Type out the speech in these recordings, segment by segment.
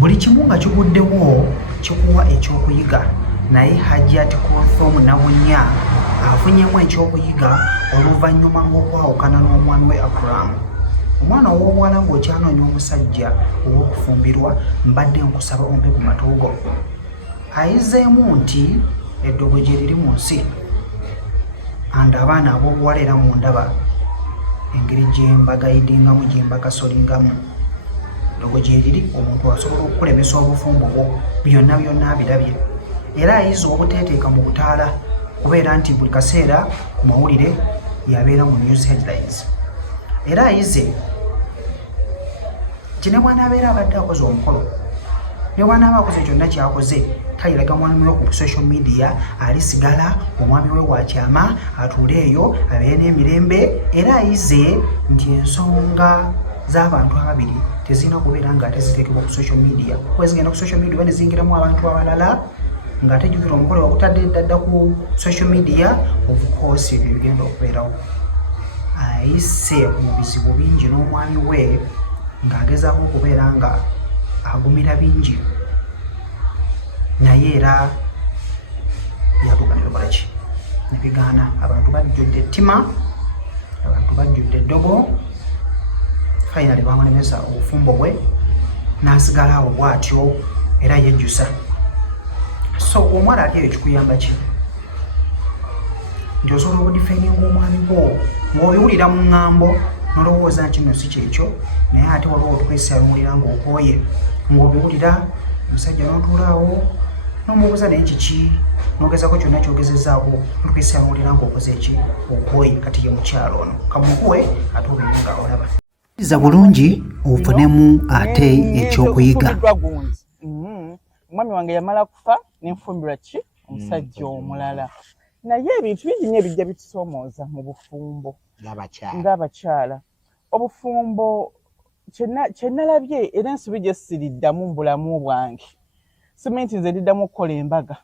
buli kimu nga kiguddewo kikuwa ekyokuyiga naye Hajjat Kulthum Nabunya afunyemu ekyokuyiga oluvannyuma ng'okwawukana n'omwami we Akram. Omwana ow'obuwala ng'okyanoonya omusajja ow'okufumbirwa mbadde nkusaba ompe ku matuugo. Ayizeemu nti eddogo gye liri mu nsi and abaana ab'obuwala era mu ndaba engeri gye mbagayidingamu gye mbakasolingamu. Eddogo gye liri omuntu asobola okukulemesa obufumbo bwo byonna abirabye. Era ayize obuteeteeka mu butaala kubeera nti buli kaseera ku mawulire yabeera mu news headlines. Era ayize kine bw'anaabeera abadde akoze omukolo ne bw'anaaba akoze kyonna kyakoze tayiraga mwami we ku social media, alisigala omwami we wakyama atuule eyo abeere n'emirembe. Era ayize nti ensonga z'abantu ababiri tezirina kubeera ng'ate ziteekebwa ku social media, kuba zigenda ku social media oba ne ziyingiramu abantu abalala ng'ate jjukira omukolo wakutadde ddadda ku social media, of course ebyo bigenda okubeerawo. Ayise mu bizibu bingi n'omwami we ng'agezaako okubeera nga agumira bingi, naye era byatuuka ne bikola ki ne bigaana. Abantu bajjudde ettima, abantu bajjudde eddogo, finally bamulemesa obufumbo bwe n'asigala awo bw'atyo era yejjusa. So omwala ate eyo kikuyamba ki? Nti osobola okudifendinga omwami gwo ng'obiwulira mu ŋŋambo nolowooza nti kino si kyekyo, naye ate waliwo otukwesa yawulira ng'okooye ng'obiwulira omusajja n'otuulaawo n'omubuuza naye kiki, n'ogezako kyonna ky'ogezezzaako n'otukwesa yawulira ng'okoze eki, okooye kati ye mukyalo ono kamukuwe ate obeere nga olaba. Iza bulungi ofunemu ate ekyokuyiga. Omwami wange yamala kufa n'enfumbirwa ki omusajja omulala. Naye ebintu bingi nnyo ebijja bitusoomooza mu bufumbo ng'abakyala. Obufumbo kye nalabye era ensobi gye siriddamu mu bulamu bwange. Simanyi nti nze ndiddamu okukola embaga.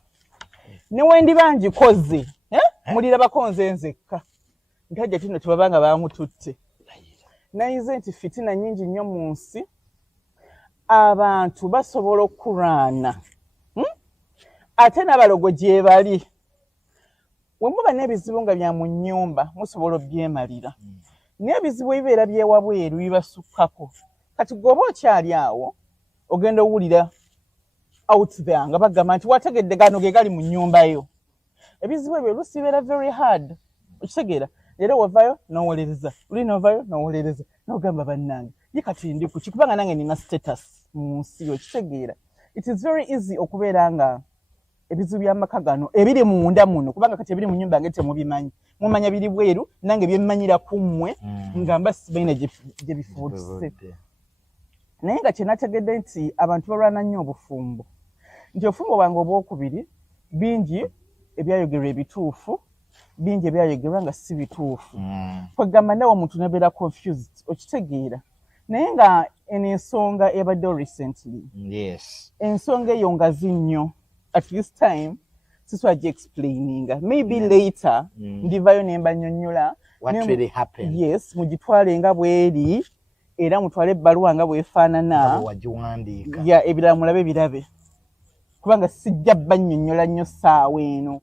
Ne we ndiba ngikoze mulirabako nze nzekka. Nti Hajjat nno tebaba nga baamututte. Nayize nti fitina nnyingi nnyo mu nsi. Abantu basobola okulwana. Ate n'abalogo gye bali. We muba n'ebizibu nga bya mu nnyumba musobola obyemalira. Naye ebizibu ebibeera by'ewabweru bibasukkako. Kati gwoba okyali awo ogenda owulira out there nga bagamba nti wategedde gano ge gali mu nnyumba yo. Ebizibu ebyo oluusi bibeera very hard. Okitegeera? Leero wavayo n'owolereza. Luli n'ovayo n'owolereza. N'ogamba bannange. Ye kati ndi ku kubanga nange nina status mu nsi yo. Okitegeera? It is very easy okubeera nga ebizibu by'amaka gano ebiri munda muno kubanga kati ebiri mu nnyumba yange temubimanyi. Mumanya biri bweru nange byemmanyira ku mmwe nga mba sibalina gye bifuutise. Naye nga kye nategedde nti abantu balwana nnyo obufumbo. Nti obufumbo bwange obwokubiri bingi ebyayogerwa ebituufu, bingi ebyayogerwa nga si bituufu. Kwegamba nawe omuntu nabeera confused. Okitegeera? Naye nga eno ensonga ebaddewo recently. Ensonga eyo ngazi nnyo. At this time, siswaji explaining. Maybe later, ndivayo nemba nyonyola. What really happened? Yes, mujitwale nga bweri. Era mutwale ebbaluwa nga bwefaanana. Wajiwandika. Ya ebirala mulabe birabe. Kubanga sijja bannyonnyola nnyo ssaawa eno.